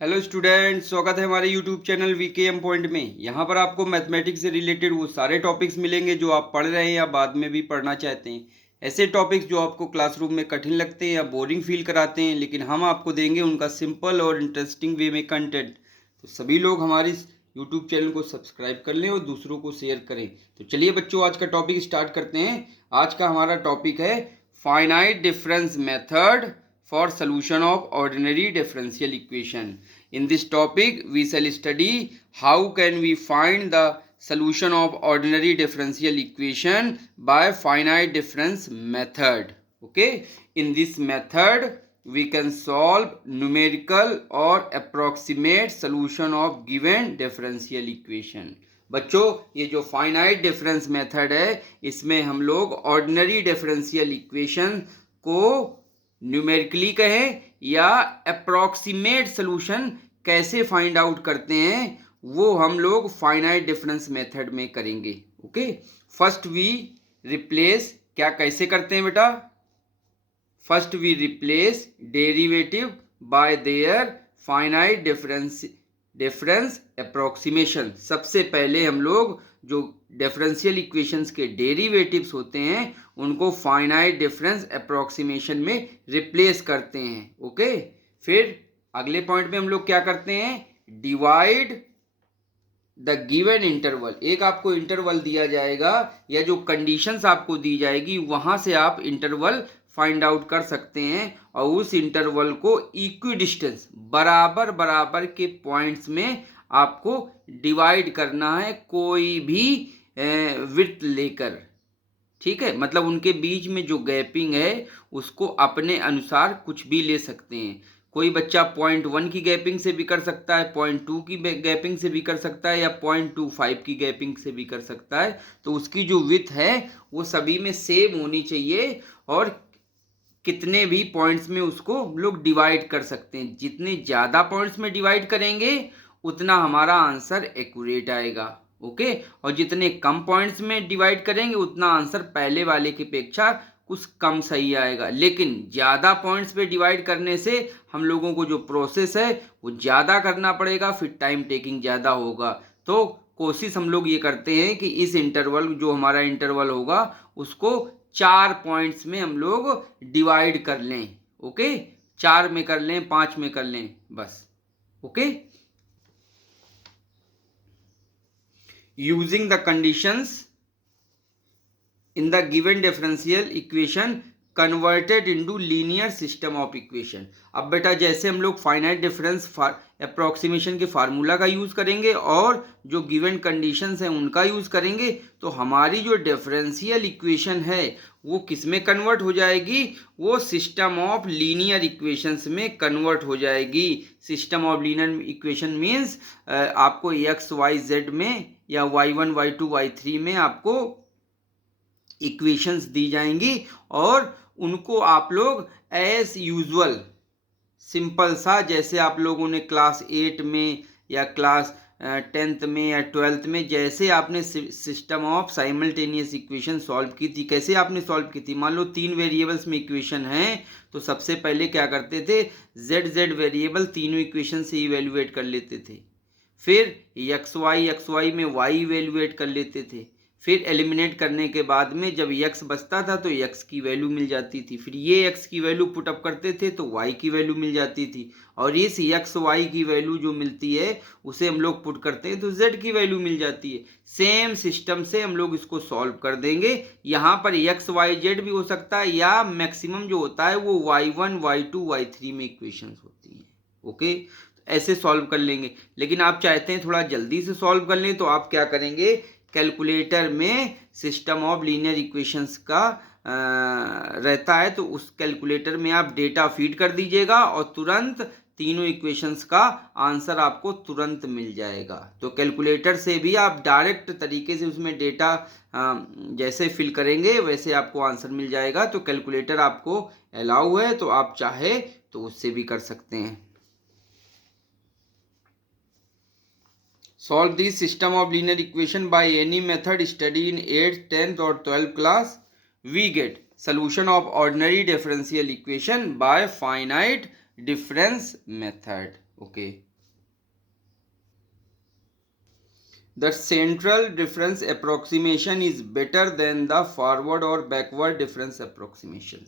Hello students, स्वागत है हमारे यूट्यूब चैनल वीकेएम पॉइंट में। यहाँ पर आपको मैथमेटिक्स से रिलेटेड वो सारे टॉपिक्स मिलेंगे जो आप पढ़ रहे हैं या बाद में भी पढ़ना चाहते हैं। ऐसे टॉपिक्स जो आपको क्लासरूम में कठिन लगते हैं या बोरिंग फील कराते हैं, लेकिन हम आपको देंगे उनका सिंपल और इंटरेस्टिंग वे में कंटेंट। तो सभी लोग हमारी यूट्यूब चैनल को सब्सक्राइब कर लें और दूसरों को शेयर करें। तो चलिए बच्चों, आज का टॉपिक स्टार्ट करते हैं। आज का हमारा टॉपिक है finite difference method for solution of ordinary differential equation. In this topic we shall study how can we find the solution of ordinary differential equation by finite difference method. Okay, in this method we can solve numerical or approximate solution of given differential equation. बच्चों, ये जो finite difference method है, इसमें हम लोग ordinary differential equation को numerically कहें या अप्रॉक्सीमेट सॉल्यूशन कैसे फाइंड आउट करते हैं, वो हम लोग फाइनाइट डिफरेंस मेथड में करेंगे। ओके, फर्स्ट वी रिप्लेस, क्या कैसे करते हैं बेटा? First we replace derivative by their finite difference approximation. सबसे पहले हम लोग जो डिफरेंशियल इक्वेशंस के डेरिवेटिव्स होते हैं उनको फाइनाइट डिफरेंस अप्रॉक्सीमेशन में रिप्लेस करते हैं। ओके, फिर अगले पॉइंट में हम लोग क्या करते हैं? Divide the given interval. एक आपको इंटरवल दिया जाएगा या जो कंडीशंस आपको दी जाएगी वहां से आप इंटरवल फाइंड आउट कर सकते हैं और उस इंटरवल को इक्विडिस्टेंस, बराबर बराबर के पॉइंट्स में आपको डिवाइड करना है, कोई भी विड्थ लेकर। ठीक है, मतलब उनके बीच में जो गैपिंग है उसको अपने अनुसार कुछ भी ले सकते हैं। कोई बच्चा 0.1 की गैपिंग से भी कर सकता है, 0.2 की गैपिंग से भी कर सकता है या 0.25 की गैपिंग से भी कर सकता है। तो उसकी जो विड्थ है वो सभी में सेम होनी चाहिए और कितने भी पॉइंट्स में उसको हम लोग डिवाइड कर सकते हैं। जितने ज़्यादा पॉइंट्स में डिवाइड करेंगे उतना हमारा आंसर एक्यूरेट आएगा। ओके, और जितने कम पॉइंट्स में डिवाइड करेंगे उतना आंसर पहले वाले की अपेक्षा कुछ कम सही आएगा। लेकिन ज़्यादा पॉइंट्स पे डिवाइड करने से हम लोगों को जो प्रोसेस है वो ज़्यादा करना पड़ेगा, फिर टाइम टेकिंग ज़्यादा होगा। तो कोशिश हम लोग ये करते हैं कि इस इंटरवल, जो हमारा इंटरवल होगा, उसको 4 पॉइंट्स में हम लोग डिवाइड कर लें। ओके, 4 में कर लें, 5 में कर लें, बस। Okay, using the conditions in the given differential equation converted into linear system of equation। अब बेटा, जैसे हम लोग फाइनाइट डिफरेंस अप्रॉक्सीमेशन के फार्मूला का यूज़ करेंगे और जो गिवन कंडीशंस हैं उनका यूज़ करेंगे, तो हमारी जो डिफरेंशियल इक्वेशन है वो किस में कन्वर्ट हो जाएगी? वो सिस्टम ऑफ लीनियर इक्वेशंस में कन्वर्ट हो जाएगी। System of linear equation means आपको एक्स वाई जेड में या y1 y2 y3 में आपको इक्वेशंस दी जाएंगी और उनको आप लोग एज यूजुअल सिंपल सा, जैसे आप लोगों ने क्लास 8 में या क्लास 10th में या 12th में जैसे आपने system of simultaneous equation solve की थी, कैसे आपने सॉल्व की थी? मान लो 3 वेरिएबल्स में इक्वेशन है, तो सबसे पहले क्या करते थे? z वेरिएबल तीनों इक्वेशन से इवेल्युएट कर लेते थे। फिर एक्स वाई में y इवेल्युएट कर लेते थे। फिर एलिमिनेट करने के बाद में जब x बचता था तो x की वैल्यू मिल जाती थी। फिर ये x की वैल्यू पुटअप करते थे तो y की वैल्यू मिल जाती थी। और इस x y की वैल्यू जो मिलती है उसे हम लोग पुट करते हैं तो z की वैल्यू मिल जाती है। सेम सिस्टम से हम लोग इसको सॉल्व कर देंगे। यहाँ पर x y z भी हो सकता है या मैक्सिमम जो होता है वो y1 y2 y3 में इक्वेशंस होती हैं। ओके, ऐसे सॉल्व कर लेंगे। लेकिन आप चाहते हैं थोड़ा जल्दी से सॉल्व कर लें तो आप क्या करेंगे? कैलकुलेटर में सिस्टम ऑफ लीनियर इक्वेशंस का रहता है, तो उस कैलकुलेटर में आप डेटा फीड कर दीजिएगा और तुरंत तीनों इक्वेशंस का आंसर आपको तुरंत मिल जाएगा। तो कैलकुलेटर से भी आप डायरेक्ट तरीके से उसमें डेटा जैसे फिल करेंगे वैसे आपको आंसर मिल जाएगा। तो कैलकुलेटर आपको अलाउ है, तो आप चाहे तो उससे भी कर सकते हैं। Solve this system of linear equation by any method studied in 8th, 10th or 12th class. We get solution of ordinary differential equation by finite difference method. Okay. The central difference approximation is better than the forward और backward difference approximation.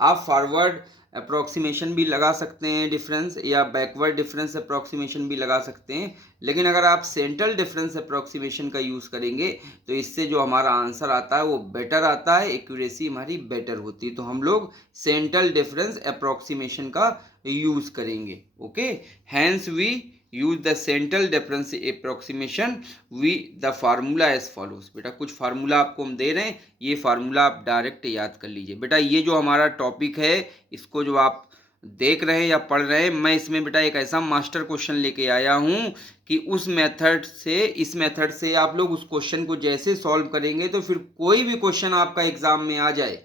आप forward approximation भी लगा सकते हैं difference, या backward difference approximation भी लगा सकते हैं, लेकिन अगर आप सेंट्रल डिफरेंस अप्रोक्सीमेशन का यूज़ करेंगे तो इससे जो हमारा आंसर आता है वो बेटर आता है, एक्यूरेसी हमारी बेटर होती है। तो हम लोग सेंट्रल डिफरेंस अप्रोक्सीमेशन का यूज़ करेंगे। Okay, hence we use the central difference approximation we the formula as follows. बेटा कुछ फार्मूला आपको हम दे रहे हैं, ये फार्मूला आप डायरेक्ट याद कर लीजिए। बेटा ये जो हमारा टॉपिक है, इसको जो आप देख रहे हैं या पढ़ रहे हैं, मैं इसमें बेटा एक ऐसा मास्टर क्वेश्चन लेके आया हूँ कि उस मेथड से, इस मेथड से आप लोग उस क्वेश्चन को जैसे सॉल्व करेंगे तो फिर कोई भी क्वेश्चन आपका एग्जाम में आ जाए,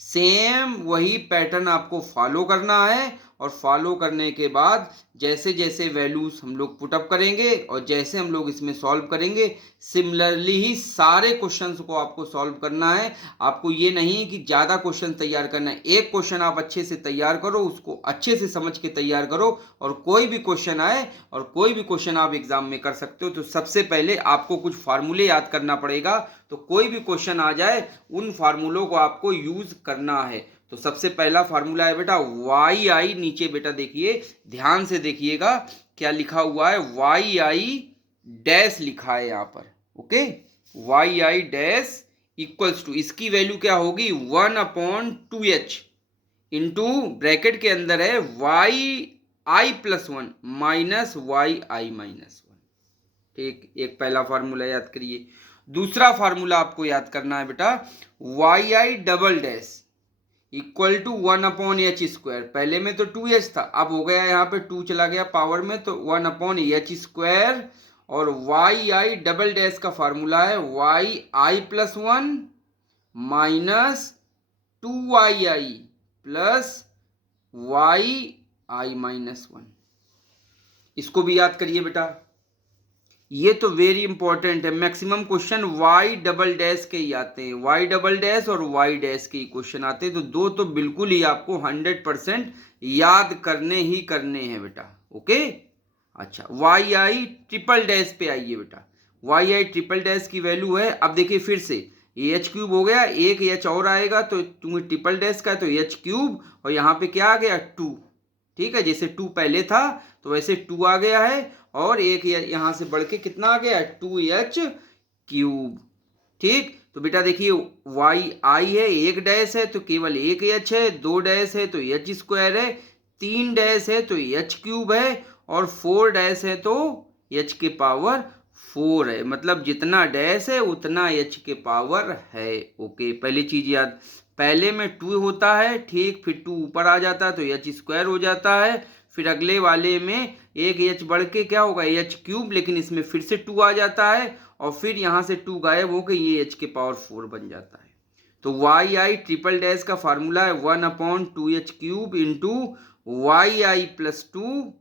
सेम वही पैटर्न आपको फॉलो करना है। और फॉलो करने के बाद जैसे जैसे वैल्यूज हम लोग पुटअप करेंगे और जैसे हम लोग इसमें सॉल्व करेंगे, सिमिलरली ही सारे क्वेश्चंस को आपको सॉल्व करना है। आपको ये नहीं कि ज़्यादा क्वेश्चन तैयार करना है, एक क्वेश्चन आप अच्छे से तैयार करो, उसको अच्छे से समझ के तैयार करो, और कोई भी क्वेश्चन आए और कोई भी क्वेश्चन आप एग्जाम में कर सकते हो। तो सबसे पहले आपको कुछ फार्मूले याद करना पड़ेगा, तो कोई भी क्वेश्चन आ जाए उन फार्मूलों को आपको यूज करना है। तो सबसे पहला फार्मूला है बेटा वाई आई, नीचे बेटा देखिए, ध्यान से देखिएगा क्या लिखा हुआ है, वाई आई डैश लिखा है यहाँ पर। Okay, y i dash equals to, इसकी वैल्यू क्या होगी, 1/2h इंटू ब्रैकेट के अंदर है y i plus 1 minus y i minus 1। ठीक, एक पहला फार्मूला याद करिए। दूसरा फार्मूला आपको याद करना है बेटा, y i double dash equal to 1/h²। पहले में तो 2h था, अब हो गया यहाँ पे 2 चला गया पावर में, तो 1/h²। और वाई आई डबल डैश का फार्मूला है y i plus 1 minus 2yi plus y i minus 1। इसको भी याद करिए बेटा, ये तो वेरी इंपॉर्टेंट है। Maximum question y double dash के ही आते हैं, वाई डबल डैश और वाई डैश के ही क्वेश्चन आते हैं। तो दो तो बिल्कुल ही आपको 100% याद करने ही करने हैं बेटा। ओके, अच्छा, वाई आई ट्रिपल डैश पे आइए बेटा। वाई आई ट्रिपल डैश की वैल्यू है, अब देखिए फिर से h³ हो गया, एक h और आएगा तो तुम्हें ट्रिपल डैश का है तो h³, और यहाँ पे क्या आ गया 2। ठीक है, जैसे 2 पहले था तो वैसे 2 आ गया है, और एक यहां से बढ़ के कितना आ गया, 2h³। ठीक, तो बेटा देखिए वाई आई है, एक डैश है तो केवल एक h है, 2 डैश है तो h² है, 3 डैश है तो h³ है, और 4 डैश है तो h के पावर 4 है। मतलब जितना डैश है उतना h के पावर है। ओके, पहली चीज याद, पहले में 2 होता है, ठीक, फिर 2 ऊपर आ जाता है तो h² हो जाता है, फिर अगले वाले में एक h बढ़ के क्या होगा h³, लेकिन इसमें फिर से 2 आ जाता है, और फिर यहाँ से 2 गायब होकर ये h के पावर 4 बन जाता है। तो वाई आई ट्रिपल डैश का फार्मूला है 1/2h³ into y i plus 2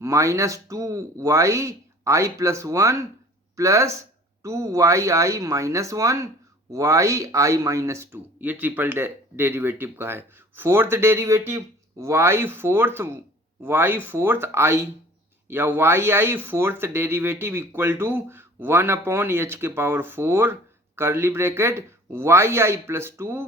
minus 2y i plus 1 plus 2y i minus 1 y i minus 2। ये ट्रिपल डेरिवेटिव का है। Fourth derivative y fourth i, या y i fourth derivative equal to 1/h के power 4 curly bracket y i plus 2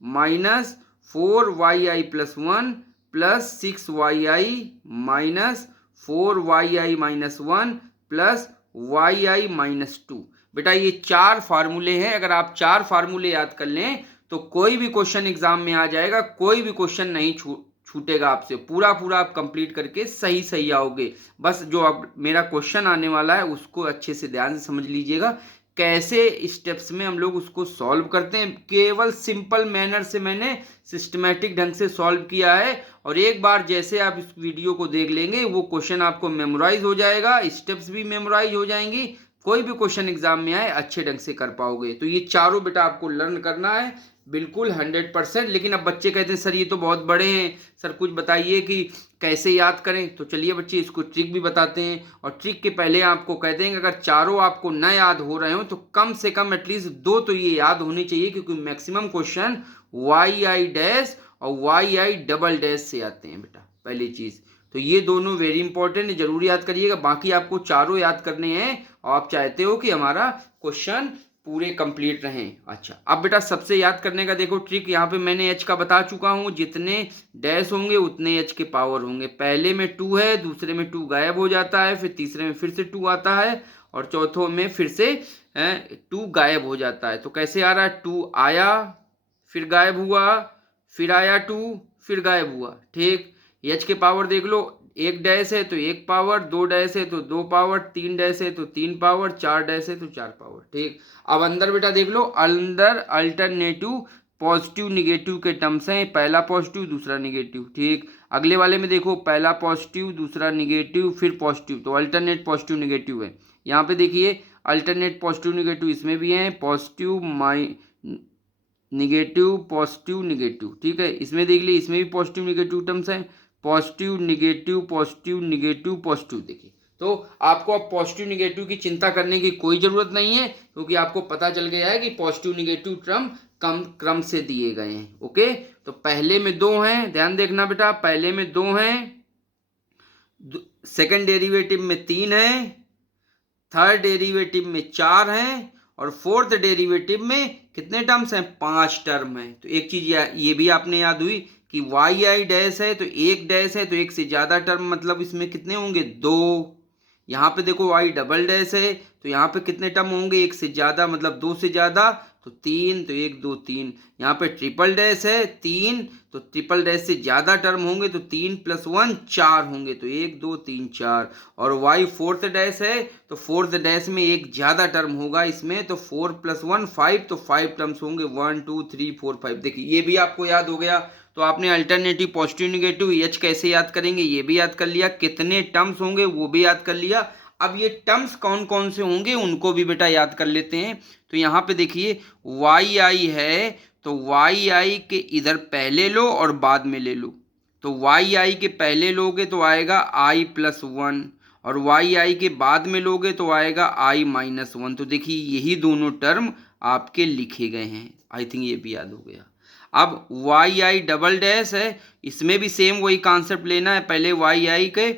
minus 4y i plus 1 plus 6y i minus 4y minus 1 plus y minus 2। बेटा ये 4 फार्मूले हैं, अगर आप 4 फार्मूले याद कर लें तो कोई भी क्वेश्चन एग्जाम में आ जाएगा, कोई भी क्वेश्चन नहीं छूटेगा आपसे, पूरा आप कंप्लीट करके सही सही आओगे। बस जो अब मेरा क्वेश्चन आने वाला है उसको अच्छे से ध्यान से समझ लीजिएगा, कैसे स्टेप्स में हम लोग उसको सॉल्व करते हैं। केवल सिंपल मैनर से मैंने सिस्टमैटिक ढंग से सॉल्व किया है, और एक बार जैसे आप इस वीडियो को देख लेंगे वो क्वेश्चन आपको मेमोराइज हो जाएगा, स्टेप्स भी मेमोराइज हो जाएंगी, कोई भी क्वेश्चन एग्जाम में आए अच्छे ढंग से कर पाओगे। तो ये चारों बेटा आपको लर्न करना है बिल्कुल 100%। लेकिन अब बच्चे कहते हैं सर ये तो बहुत बड़े हैं, सर कुछ बताइए कि कैसे याद करें। तो चलिए बच्चे इसको ट्रिक भी बताते हैं, और ट्रिक के पहले आपको कहते हैं कि अगर चारों आपको न याद हो रहे हो तो कम से कम एटलीस्ट 2 तो ये याद होने चाहिए, क्योंकि maximum question Y i dash और वाई आई डबल डैश से आते हैं बेटा। पहली चीज़ तो ये दोनों वेरी इंपॉर्टेंट, जरूर याद करिएगा। बाकी आपको चारों याद करने हैं और आप चाहते हो कि हमारा क्वेश्चन पूरे कंप्लीट रहें। अच्छा, अब बेटा सबसे याद करने का देखो ट्रिक, यहाँ पे मैंने एच का बता चुका हूँ, जितने डैश होंगे उतने एच के पावर होंगे। पहले में 2 है, दूसरे में 2 गायब हो जाता है, फिर तीसरे में फिर से 2 आता है और चौथों में फिर से 2 गायब हो जाता है। तो कैसे आ रहा है, 2 आया फिर गायब हुआ, फिर आया 2 फिर गायब हुआ। ठीक, एच के पावर देख लो, 1 डैश है तो 1 पावर, 2 डैश है तो 2 पावर, 3 डैश है तो 3 पावर, 4 डैश है तो 4 पावर। ठीक, अब अंदर बेटा देख लो, अंदर अल्टरनेटिव पॉजिटिव निगेटिव के टर्म्स हैं, पहला पॉजिटिव दूसरा निगेटिव। ठीक, अगले वाले में देखो, पहला पॉजिटिव दूसरा निगेटिव फिर पॉजिटिव, तो अल्टरनेट पॉजिटिव निगेटिव है। यहाँ पे देखिए अल्टरनेट पॉजिटिव निगेटिव इसमें भी है, पॉजिटिव निगेटिव पॉजिटिव निगेटिव। ठीक है, इसमें देख लीजिए, इसमें भी पॉजिटिव निगेटिव टर्म्स हैं, positive negative positive negative positive. देखिए, तो आपको अब पॉजिटिव निगेटिव की चिंता करने की कोई ज़रूरत नहीं है, क्योंकि आपको पता चल गया है कि पॉजिटिव निगेटिव टर्म कम क्रम से दिए गए हैं। ओके, तो पहले में 2 हैं, ध्यान देखना बेटा, पहले में 2 हैं, सेकंड डेरिवेटिव में 3 है, थर्ड डेरिवेटिव में 4 हैं और फोर्थ डेरिवेटिव में कितने टर्म्स हैं, 5 टर्म है। तो एक चीज ये भी आपने याद हुई कि वाई आई डैश है तो 1 डैश है तो 1 से ज्यादा टर्म, मतलब इसमें कितने होंगे, 2। यहाँ पे देखो वाई डबल डैश है तो यहाँ पे कितने टर्म होंगे, 1 से ज्यादा, मतलब 2 से ज्यादा तो 3, तो 1 2 3। यहाँ पे ट्रिपल डैश है 3, तो ट्रिपल डैश से ज्यादा टर्म होंगे तो 3 + 1 4 होंगे, तो 1 2 3 4। और वाई फोर्थ डैश है तो फोर्थ डैश में एक ज्यादा टर्म होगा इसमें, तो 4 + 1 5, तो 5 टर्म्स होंगे, 1 2 3 4 5। देखिए ये भी आपको याद हो गया। तो आपने अल्टरनेटिव पॉजिटिव निगेटिव एच कैसे याद करेंगे ये भी याद कर लिया, कितने टर्म्स होंगे वो भी याद कर लिया। अब ये टर्म्स कौन कौन से होंगे उनको भी बेटा याद कर लेते हैं। तो यहाँ पे देखिए वाई आई है तो वाई आई के इधर पहले लो और बाद में ले लो। तो वाई आई के पहले लोगे तो आएगा i + 1 और वाई आई के बाद में लोगे तो आएगा i - 1। तो देखिए यही दोनों टर्म आपके लिखे गए हैं। आई थिंक ये भी याद हो गया। अब वाई आई डबल डैश है, इसमें भी सेम वही कॉन्सेप्ट लेना है। पहले वाई आई के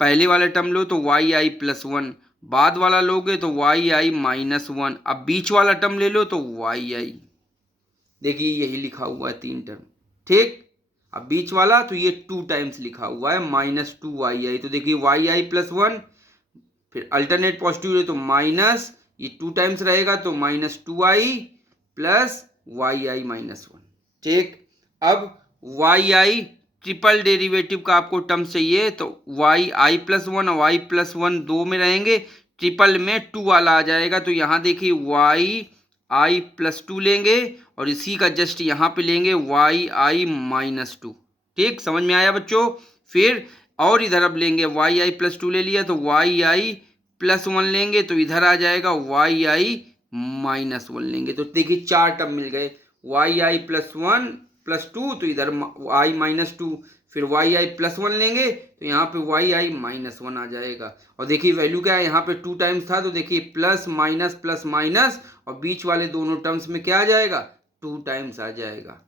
पहले वाला टर्म लो तो वाई आई + 1, बाद वाला लोगे तो वाई आई - 1। अब बीच वाला टर्म ले लो तो वाई आई, देखिए यही लिखा हुआ है 3 टर्म। ठीक, अब बीच वाला तो ये 2 टाइम्स लिखा हुआ है -2 वाई आई। तो देखिए वाई आई + 1, फिर अल्टरनेट पॉजिटिव है तो माइनस, ये 2 टाइम्स रहेगा तो -2 आई + वाई आई - 1। ठीक, अब वाई आई ट्रिपल डेरिवेटिव का आपको टर्म चाहिए तो वाई आई + 1 और वाई + 1 दो में रहेंगे, ट्रिपल में 2 वाला आ जाएगा। तो यहाँ देखिए वाई आई + 2 लेंगे और इसी का जस्ट यहाँ पे लेंगे वाई आई - 2। ठीक, समझ में आया बच्चों। फिर और इधर अब लेंगे वाई आई + 2 ले लिया तो वाई आई + 1 लेंगे तो इधर आ जाएगा वाई आई -1 लेंगे। तो देखिए 4 टर्म मिल गए, वाई आई + 1 + 2 तो इधर i - 2, फिर वाई आई + 1 लेंगे तो यहाँ पे वाई आई -1 आ जाएगा। और देखिए वैल्यू क्या है, यहाँ पे 2 टाइम्स था तो देखिए प्लस माइनस और बीच वाले दोनों टर्म्स में क्या आ जाएगा, 2 टाइम्स आ जाएगा।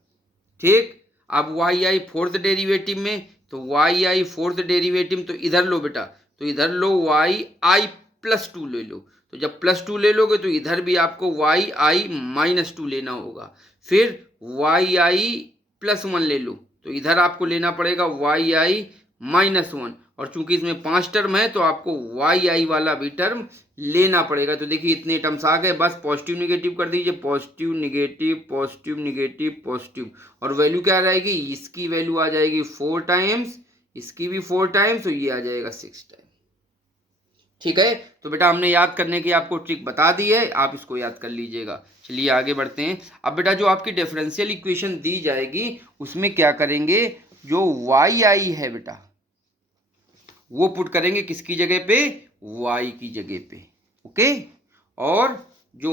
ठीक, अब वाई आई फोर्थ डेरिवेटिव में तो वाई आई फोर्थ डेरिवेटिव तो इधर लो बेटा, तो इधर लो वाई आई + 2 ले लो। तो जब +2 ले लोगे तो इधर भी आपको वाई आई -2 लेना होगा। फिर वाई आई + 1 ले लो तो इधर आपको लेना पड़ेगा वाई आई -1 और चूंकि इसमें 5 टर्म है तो आपको वाई आई वाला भी टर्म लेना पड़ेगा। तो देखिए इतने टर्म्स आ गए, बस पॉजिटिव निगेटिव कर दीजिए, positive negative positive negative positive. और वैल्यू क्या रहेगी, इसकी वैल्यू आ जाएगी 4 टाइम्स, इसकी भी 4 टाइम्स, तो ये आ जाएगा 6 टाइम्स। ठीक है, तो बेटा हमने याद करने की आपको ट्रिक बता दी है, आप इसको याद कर लीजिएगा। चलिए आगे बढ़ते हैं। अब बेटा जो आपकी डिफरेंशियल इक्वेशन दी जाएगी उसमें क्या करेंगे, जो वाई आई है बेटा वो पुट करेंगे किसकी जगह पे, वाई की जगह पे। ओके, और जो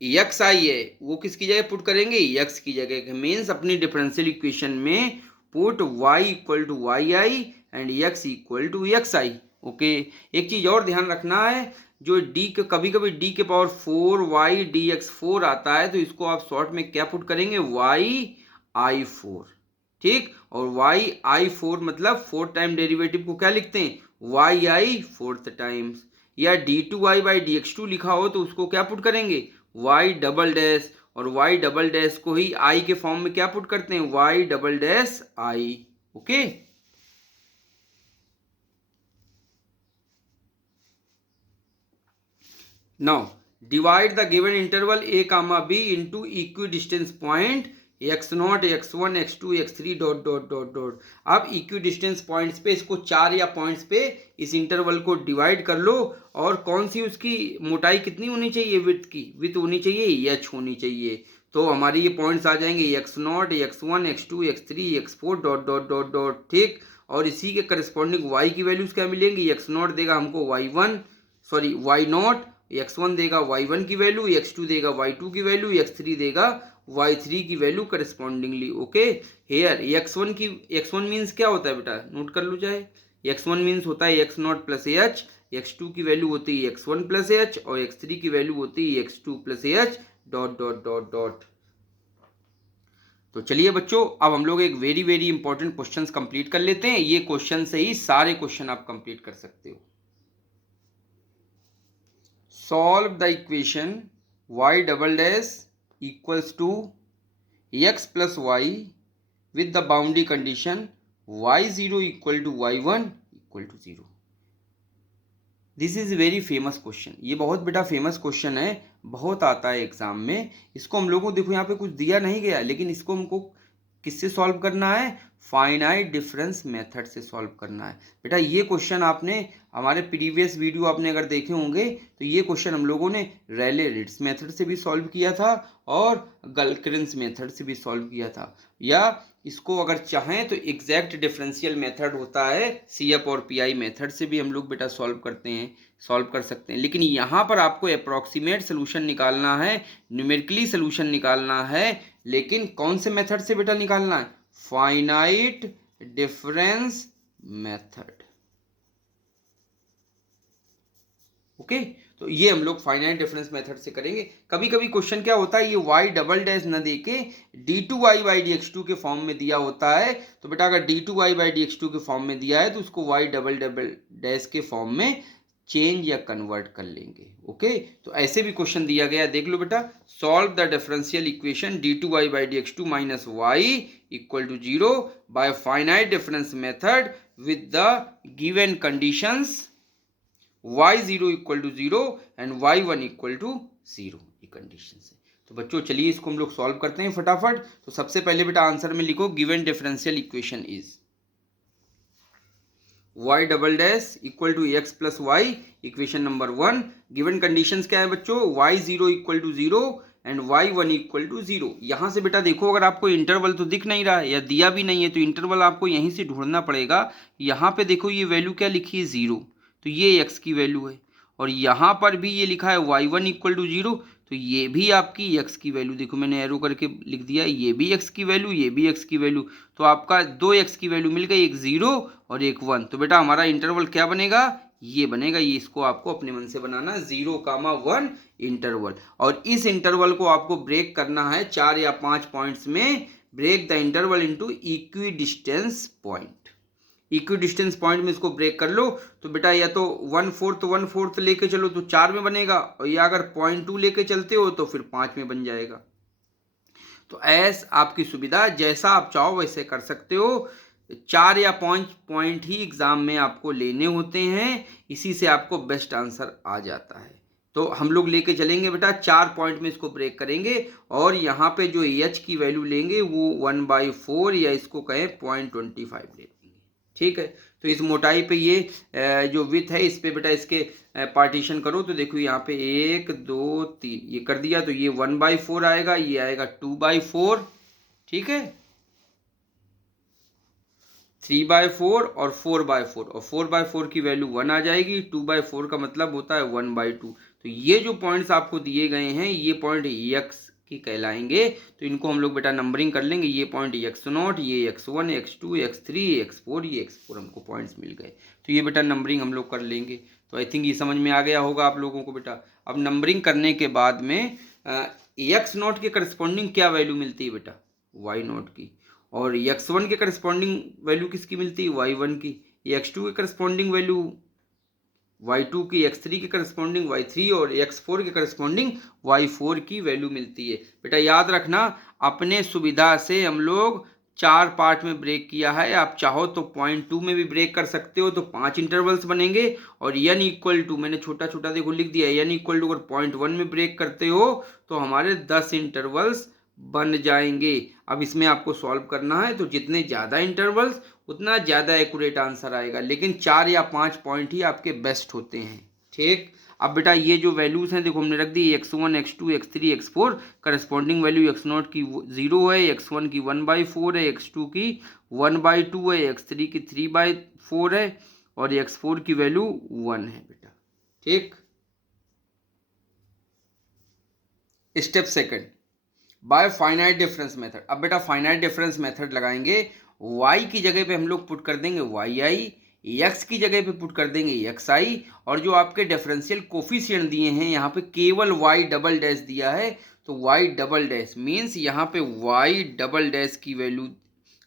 एक्स आई है वो किसकी जगह पुट करेंगे, एक्स की जगह। मीन्स अपनी डिफरेंशियल इक्वेशन में put y = y i and x = x i. Okay, एक चीज और ध्यान रखना है, जो d के कभी कभी d के पावर 4y dx 4 आता है तो इसको आप शॉर्ट में क्या पुट करेंगे, y i 4। ठीक। और वाई आई 4 मतलब 4 टाइम डेरिवेटिव को क्या लिखते हैं, वाई आई 4th टाइम्स। या d2y/dx2 लिखा हो तो उसको क्या पुट करेंगे, वाई डबल डैश, और वाई डबल डैश को ही आई के फॉर्म में क्या पुट करते हैं, y double dash i. Okay. Now divide the given interval a comma b into equidistance point x0 x1 x2 x3 dot dot dot dot. अब equidistance points पे इसको 4 या पॉइंट्स पे इस इंटरवल को डिवाइड कर लो, और कौन सी उसकी मोटाई कितनी होनी चाहिए, विथ होनी चाहिए h होनी चाहिए। तो हमारे ये पॉइंट्स आ जाएंगे x0 x1 x2 x3 x4 dot dot dot dot, ठीक। और इसी के करस्पॉन्डिंग y की वैल्यूज क्या मिलेंगी, x0 देगा हमको y0, x1 देगा y1 की वैल्यू, x2 देगा y2 की वैल्यू, x3 देगा y3 की value correspondingly. Okay. Here x1 means क्या होता है बेटा, नोट कर लो चाहे। x1 मीन्स होता है x0 प्लस एच, x2 की वैल्यू होती है x1 प्लस एच, और x3 की वैल्यू होती है x2 plus H dot dot dot dot. तो चलिए बच्चों, अब हम लोग एक very very important question complete कर लेते हैं। ये क्वेश्चन से ही सारे क्वेश्चन आप कंप्लीट कर सकते हो। Solve the equation y double dash equals to x plus y with the boundary condition y0 equal to y1 equal to 0। This is very famous question. ये बहुत बेटा फेमस क्वेश्चन है, बहुत आता है एग्जाम में। इसको हम लोगों को देखो यहाँ पे कुछ दिया नहीं गया, लेकिन इसको हमको किससे सॉल्व करना है, फाइनाइट डिफरेंस मेथड से सॉल्व करना है। बेटा ये क्वेश्चन आपने हमारे प्रीवियस वीडियो आपने अगर देखे होंगे तो ये क्वेश्चन हम लोगों ने रेले-रिट्ज मेथड से भी सॉल्व किया था और गलक्रेंस मेथड से भी सॉल्व किया था। या इसको अगर चाहें तो एग्जैक्ट डिफरेंशियल मेथड होता है, CF और PI मेथड से भी हम लोग बेटा सॉल्व कर सकते हैं। लेकिन यहाँ पर आपको अप्रॉक्सीमेट सोल्यूशन निकालना है, न्यूमेरिकली सोल्यूशन निकालना है, लेकिन कौन से मेथड से बेटा निकालना है, फाइनाइट डिफरेंस मेथड। ओके। तो ये हम लोग फाइनाइट डिफरेंस मेथड से करेंगे। कभी कभी क्वेश्चन क्या होता है, ये y डबल डैश न देके d2y/dx2 के फॉर्म में दिया होता है। तो बेटा अगर d2y/dx2 के फॉर्म में दिया है तो उसको y डबल डबल डैश के फॉर्म में चेंज या कन्वर्ट कर लेंगे। ओके। तो ऐसे भी क्वेश्चन दिया गया है, देख लो बेटा। Solve the differential equation d2y/dx2 minus y equal to 0 by finite difference method with the given conditions y0 equal to 0 and y1 equal to 0। ये कंडीशन है। तो बच्चों चलिए इसको हम लोग सॉल्व करते हैं फटाफट। तो सबसे पहले बेटा आंसर में लिखो given differential equation is y double dash equal to x plus y, equation number 1। Given conditions क्या है बच्चों, y0 equal to 0 and y1 equal to 0। यहाँ से बेटा देखो, अगर आपको इंटरवल तो दिख नहीं रहा है या दिया भी नहीं है तो इंटरवल आपको यहीं से ढूंढना पड़ेगा। यहाँ पे देखो ये वैल्यू क्या लिखी है, 0, तो ये x की वैल्यू है। और यहाँ पर भी ये लिखा है y1 इक्वल टू 0, तो ये भी आपकी x की वैल्यू, देखो मैंने एरो करके लिख दिया, ये भी x की वैल्यू, ये भी x की वैल्यू। तो आपका 2 x की वैल्यू मिल गई, एक 0 और एक 1। तो बेटा हमारा इंटरवल क्या बनेगा, ये बनेगा। ये इसको आपको अपने मन से बनाना, 0,1 इंटरवल। और इस इंटरवल को आपको ब्रेक करना है 4 या 5 पॉइंट्स में। Break the interval into equidistance point. Equidistance point में इसको ब्रेक कर लो तो बेटा या तो 1/4 लेके चलो तो 4 में बनेगा, और या अगर 0.2 लेके चलते हो तो फिर 5 में बन जाएगा। तो ऐस आपकी सुविधा, जैसा आप चाहो वैसे कर सकते हो। 4 या 5 पॉइंट ही एग्जाम में आपको लेने होते हैं, इसी से आपको बेस्ट आंसर आ जाता है। तो हम लोग लेके चलेंगे बेटा 4 पॉइंट में इसको ब्रेक करेंगे, और यहाँ पे जो h की वैल्यू लेंगे वो 1/4 या इसको कहें 0.25 लेंगे। ठीक है। तो इस मोटाई पे ये जो विथ है इस पे बेटा इसके पार्टीशन करो। तो देखो यहाँ पे 1 2 3 ये कर दिया, तो ये 1/4 आएगा, ये आएगा 2/4, ठीक है, 3/4 और 4/4, और 4/4 की वैल्यू 1 आ जाएगी। 2/4 का मतलब होता है 1/2। तो ये जो पॉइंट्स आपको दिए गए हैं ये पॉइंट x की कहलाएंगे। तो इनको हम लोग बेटा नंबरिंग कर लेंगे। ये पॉइंट x0, ये x1, x2, x3, x4, ये x4 हमको पॉइंट्स मिल गए। तो ये बेटा नंबरिंग हम लोग कर लेंगे। तो आई थिंक ये समझ में आ गया होगा आप लोगों को बेटा। अब नंबरिंग करने के बाद में x0 के करस्पॉन्डिंग क्या वैल्यू मिलती है बेटा, y0 की, और x1 के करस्पॉन्डिंग वैल्यू किसकी मिलती है, y1 की, x2 के करस्पॉन्डिंग वैल्यू y2 की, x3 के करस्पॉन्डिंग y3 और x4 के करस्पॉन्डिंग y4 की वैल्यू मिलती है। बेटा याद रखना, अपने सुविधा से हम लोग 4 पार्ट में ब्रेक किया है। आप चाहो तो पॉइंट 2 में भी ब्रेक कर सकते हो, तो 5 इंटरवल्स बनेंगे। और n इक्वल टू, मैंने छोटा छोटा देखो लिख दिया, n इक्वल टू अगर पॉइंट 1 में ब्रेक करते हो तो हमारे 10 इंटरवल्स बन जाएंगे। अब इसमें आपको सॉल्व करना है, तो जितने ज़्यादा इंटरवल्स उतना ज़्यादा एक्यूरेट आंसर आएगा, लेकिन 4 या 5 पॉइंट ही आपके बेस्ट होते हैं। ठीक, अब बेटा ये जो वैल्यूज़ हैं देखो हमने रख दी, x1 x2 x3 x4, corresponding value x0 की 0 है, x1 की 1/4 है, x2 की 1/2 है, x3 की 3/4 है और x4 की वैल्यू 1 है बेटा। ठीक, step second, by finite difference method. अब बेटा फाइनाइट डिफरेंस मेथड लगाएंगे, y की जगह पे हम लोग पुट कर देंगे yi, x की जगह पे पुट कर देंगे xi, और जो आपके डिफरेंशियल कोफिशिएंट दिए हैं यहाँ पे केवल y डबल डैश दिया है, तो y डबल डैश मीन्स यहाँ पे y डबल डैश की वैल्यू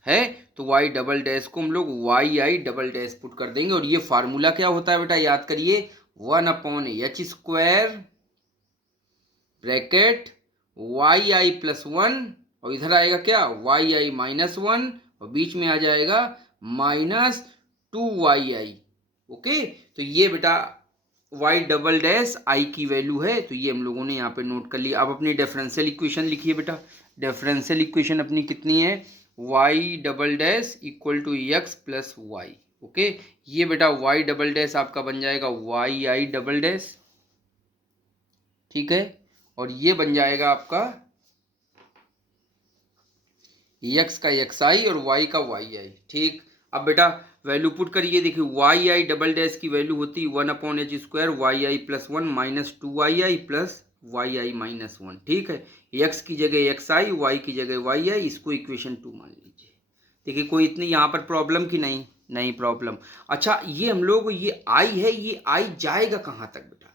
है, तो y डबल डैश को हम लोग yi डबल डैश पुट कर देंगे। और ये फार्मूला क्या होता है बेटा, याद करिए, 1/h² ब्रैकेट yi प्लस 1, और इधर आएगा क्या, yi माइनस 1, और बीच में आ जाएगा -2yi। ओके, तो ये बेटा y डबल डैश i की वैल्यू है, तो ये हम लोगों ने यहाँ पे नोट कर लिया। अब अपनी डिफरेंशियल इक्वेशन लिखिए बेटा। डिफरेंशियल इक्वेशन अपनी कितनी है, y double dash equal to x plus y. Okay, ये बेटा y डबल डैश आपका बन जाएगा yi डबल डैश, ठीक है, और ये बन जाएगा आपका x का xi और y का yi। ठीक, अब बेटा वैल्यू पुट करिए, देखिए yi डबल डैश की वैल्यू होती है 1/h² yi plus 1 minus 2yi plus yi minus 1। ठीक है, x की जगह xi, y की जगह yi, इसको इक्वेशन 2 मान लीजिए। देखिए कोई इतनी यहाँ पर प्रॉब्लम की नहीं प्रॉब्लम। अच्छा, ये हम लोग ये i है, ये i जाएगा कहाँ तक बेटा,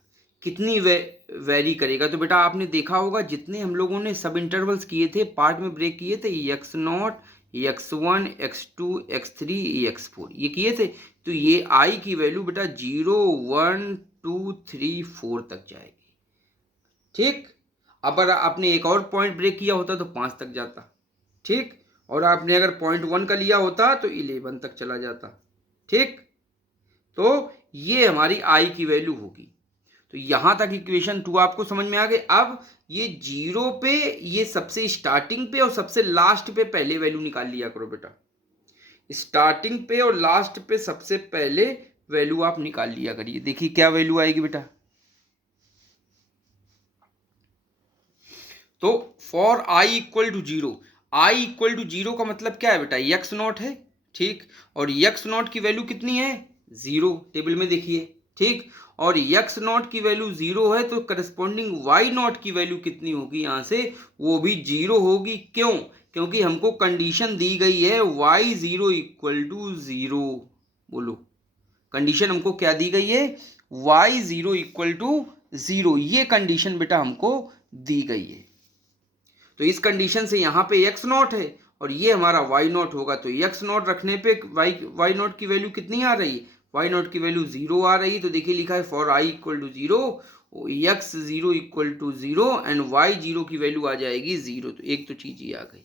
कितनी वेरी करेगा, तो बेटा आपने देखा होगा जितने हम लोगों ने सब इंटरवल्स किए थे, पार्ट में ब्रेक किए थे, x0 x1 x2 x3 x4 ये किए थे, तो ये i की वैल्यू बेटा 0 1 2 3 4 तक जाएगी। ठीक, अब अगर आपने एक और पॉइंट ब्रेक किया होता तो 5 तक जाता। ठीक, और आपने अगर पॉइंट 1 का लिया होता तो 11 तक चला जाता। ठीक, तो ये हमारी i की वैल्यू होगी। तो यहां तक इक्वेशन 2 आपको समझ में आ गई। अब ये 0 पे, ये सबसे स्टार्टिंग पे और सबसे लास्ट पे पहले वैल्यू निकाल लिया करो बेटा। स्टार्टिंग पे और लास्ट पे सबसे पहले वैल्यू आप निकाल लिया करिए। देखिए क्या वैल्यू आएगी बेटा, तो for i equal to 0, i equal to 0 का मतलब क्या है बेटा, x0 है। ठीक, और x0 की वैल्यू कितनी है, 0, टेबल में देखिए। ठीक, और x0 की वैल्यू 0 है, तो करस्पॉन्डिंग y0 की वैल्यू कितनी होगी, यहाँ से वो भी 0 होगी। क्यों, क्योंकि हमको कंडीशन दी गई है y0 इक्वल टू 0। बोलो, कंडीशन हमको क्या दी गई है, y0 इक्वल टू 0, ये कंडीशन बेटा हमको दी गई है। तो इस कंडीशन से यहाँ पे x0 है और ये हमारा y0 होगा, तो x0 रखने पे y0 की वैल्यू कितनी आ रही है, y0 की वैल्यू 0 आ रही है। तो देखिए लिखा है for i equal to 0, x0 equal to 0 and y0 की वैल्यू आ जाएगी 0। तो एक तो चीज ही आ गई।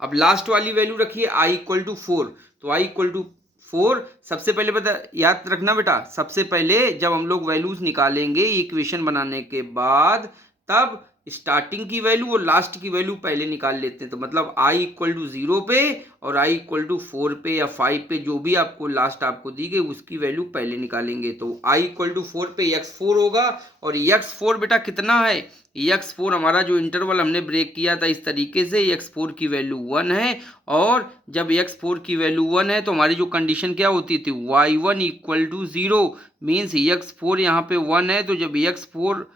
अब लास्ट वाली वैल्यू रखिए i इक्वल टू 4, तो i इक्वल टू 4 सबसे पहले पता याद रखना बेटा, सबसे पहले जब हम लोग वैल्यूज निकालेंगे इक्वेशन बनाने के बाद, तब स्टार्टिंग की वैल्यू और लास्ट की वैल्यू पहले निकाल लेते हैं। तो मतलब i इक्वल टू 0 पे और i इक्वल टू 4 पे या 5 पे, जो भी आपको लास्ट आपको दी गई उसकी वैल्यू पहले निकालेंगे। तो i इक्वल टू 4 पे x4 होगा, और x4 बेटा कितना है, x4 हमारा जो इंटरवल हमने ब्रेक किया था इस तरीके से, x4 की वैल्यू 1 है, और जब x4 की वैल्यू 1 है तो हमारी जो कंडीशन क्या होती थी, y1 equal to 0 means x4 यहाँ पे 1 है, तो जब x4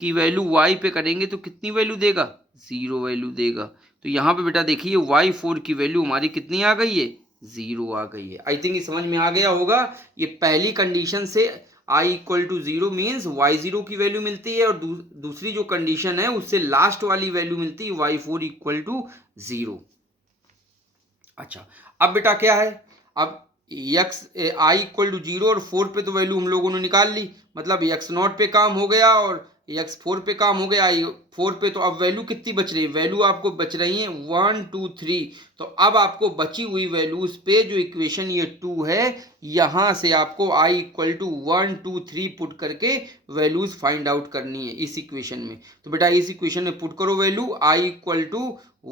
की वैल्यू y पे करेंगे तो कितनी वैल्यू देगा, 0 वैल्यू देगा। तो यहाँ पे बेटा देखिए y4 की वैल्यू हमारी कितनी आ गई है, 0 आ गई है। आई थिंक ये समझ में आ गया होगा। ये पहली कंडीशन से i equal to 0 means y0 की वैल्यू मिलती है, और दूसरी जो कंडीशन है उससे लास्ट वाली वैल्यू मिलती है y4 इक्वल टू 0। अच्छा, अब बेटा क्या है, अब एक्स आई इक्वल टू 0 और 4 पे तो वैल्यू हम लोगों ने निकाल ली, मतलब एक्स नॉट पे काम हो गया और एक्स 4 पे काम हो गया, आई 4 पे। तो अब वैल्यू कितनी बच रही है, वैल्यू आपको बच रही है 1 2 3। तो अब आपको बची हुई वैल्यूज पे जो इक्वेशन ये 2 है, यहाँ से आपको आई इक्वल टू 1 2 3 पुट करके वैल्यूज फाइंड आउट करनी है इस इक्वेशन में। तो बेटा इस इक्वेशन में पुट करो वैल्यू आई इक्वल टू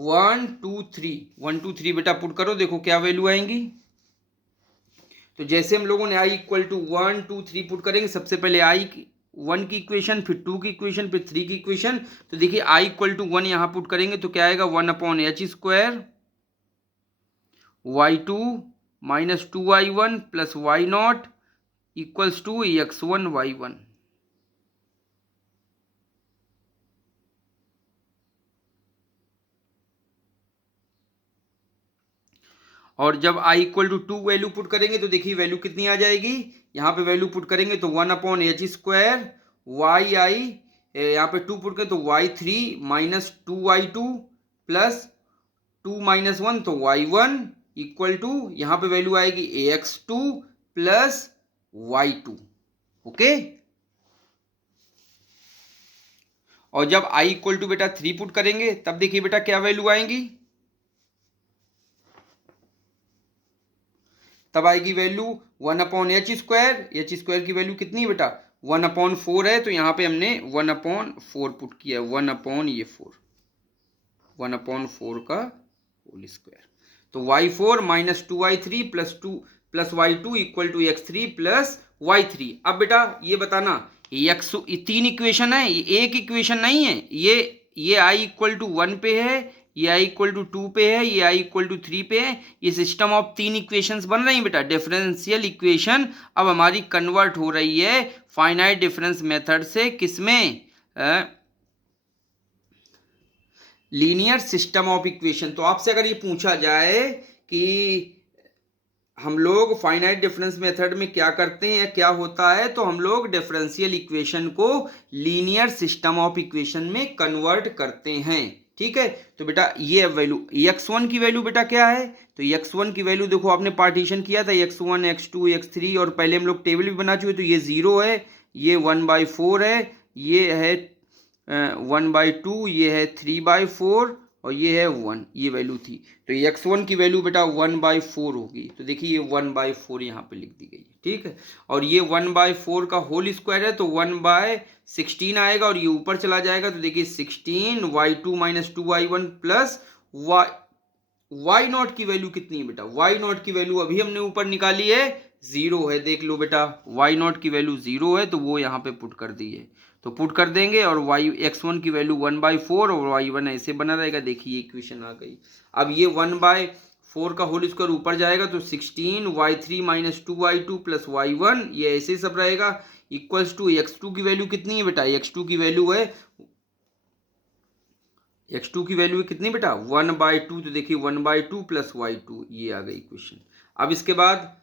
1 2 3, 1 2 3 बेटा पुट करो, देखो क्या वैल्यू आएंगी। तो जैसे हम लोगों ने आई इक्वल टू 1 2 3 पुट करेंगे, सबसे पहले आई 1 की इक्वेशन, फिर 2 की इक्वेशन, फिर 3 की इक्वेशन। तो देखिए आई इक्वल टू 1 यहाँ पुट करेंगे तो क्या आएगा, 1/h² y2 minus 2y1 plus y0 equals to x1 y1। और जब i equal to 2 value put करेंगे तो देखिए वैल्यू कितनी आ जाएगी, यहाँ पे वैल्यू पुट करेंगे तो 1/h² y आई, यहाँ पे 2 पुट करें तो y3 minus 2y2 plus 2 minus 1 तो y1 इक्वल टू, यहाँ पे वैल्यू आएगी ax2 प्लस y2। ओके, और जब i इक्वल टू बेटा 3 पुट करेंगे तब देखिए बेटा क्या वैल्यू आएंगी, तब आएगी वैल्यू 1/h², h² की वैल्यू कितनी है बेटा 1/4 है, तो यहाँ पे हमने 1/4 पुट किया, 1/4 1/4 का होल स्क्वायर। तो y4 minus 2y3 plus 2 plus y2 equal to x3 plus y3। अब बेटा ये बताना, x 3 इक्वेशन है, ये एक इक्वेशन नहीं है, ये i इक्वल टू 1 पे है, ये i इक्वल टू 2 पे है, ये i इक्वल टू 3 पे है। ये सिस्टम ऑफ 3 इक्वेशंस बन रही हैं बेटा, डिफरेंशियल इक्वेशन अब हमारी कन्वर्ट हो रही है फाइनाइट डिफरेंस मेथड से, किसमें, लीनियर सिस्टम ऑफ इक्वेशन। तो आपसे अगर ये पूछा जाए कि हम लोग फाइनाइट डिफरेंस मेथड में क्या करते हैं या क्या होता है, तो हम लोग डिफरेंशियल इक्वेशन को लीनियर सिस्टम ऑफ इक्वेशन में कन्वर्ट करते हैं। ठीक है, तो बेटा ये वैल्यू x1 की वैल्यू बेटा क्या है, तो x1 की वैल्यू देखो आपने पार्टीशन किया था x1 x2 x3 और पहले हम लोग टेबल भी बना चुके, तो ये 0 है, ये 1/4 है, ये है 1/2, ये है 3/4 और ये है 1, ये वैल्यू थी। तो x1 की वैल्यू बेटा 1/4 होगी, तो देखिए ये 1/4 यहाँ पे लिख दी गई है। ठीक है, और ये 1/4 का होल स्क्वायर है तो 1/16 आएगा और ये ऊपर चला जाएगा, तो देखिए 16 y2 minus 2y1 plus y0 की वैल्यू कितनी है बेटा, y0 की वैल्यू अभी हमने ऊपर निकाली है 0 है, देख लो बेटा y0 की वैल्यू 0 है, तो वो यहाँ पे पुट कर दी है, तो पुट कर देंगे और x1 की वैल्यू 1/4 और y1 ऐसे बना रहेगा। देखिए इक्वेशन आ गई। अब ये 1/4 का होल स्क्वायर ऊपर जाएगा तो 16 y3 minus 2y2 plus y1, ये ऐसे सब रहेगा, इक्वल्स टू x2 की वैल्यू कितनी है बेटा, x2 की वैल्यू है, x2 की वैल्यू कितनी बेटा 1/2, तो देखिए 1/2 प्लस y2, ये आ गई इक्वेशन। अब इसके बाद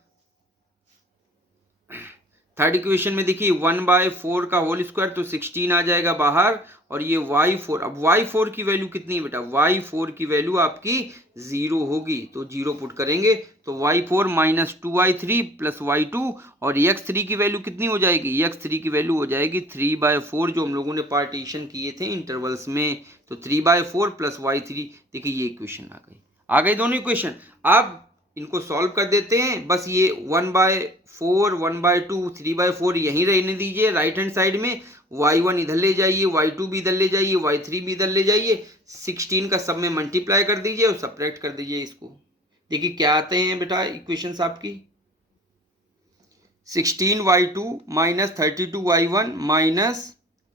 थर्ड इक्वेशन में देखिए 1/4 का होल स्क्वायर तो 16 आ जाएगा बाहर, और ये y4, अब y4 की वैल्यू कितनी है बेटा, y4 की वैल्यू आपकी 0 होगी, तो 0 पुट करेंगे तो y4 minus 2y3 plus y2, और x3 की वैल्यू कितनी हो जाएगी, x3 की वैल्यू हो जाएगी 3/4, जो हम लोगों ने पार्टीशन किए थे इंटरवल्स में, तो 3/4 प्लस y3। देखिए ये इक्वेशन आ गई दोनों इक्वेशन। अब इनको सॉल्व कर देते हैं, बस ये 1/4 1/2 3/4 यहीं रहने दीजिए राइट हैंड साइड में, y1 इधर ले जाइए, y2 भी इधर ले जाइए, y3 भी इधर ले जाइए, 16 का सब में मल्टीप्लाई कर दीजिए और सब्ट्रैक्ट कर दीजिए इसको। देखिए क्या आते हैं बेटा इक्वेशंस आपकी, 16y2 minus 32y1 minus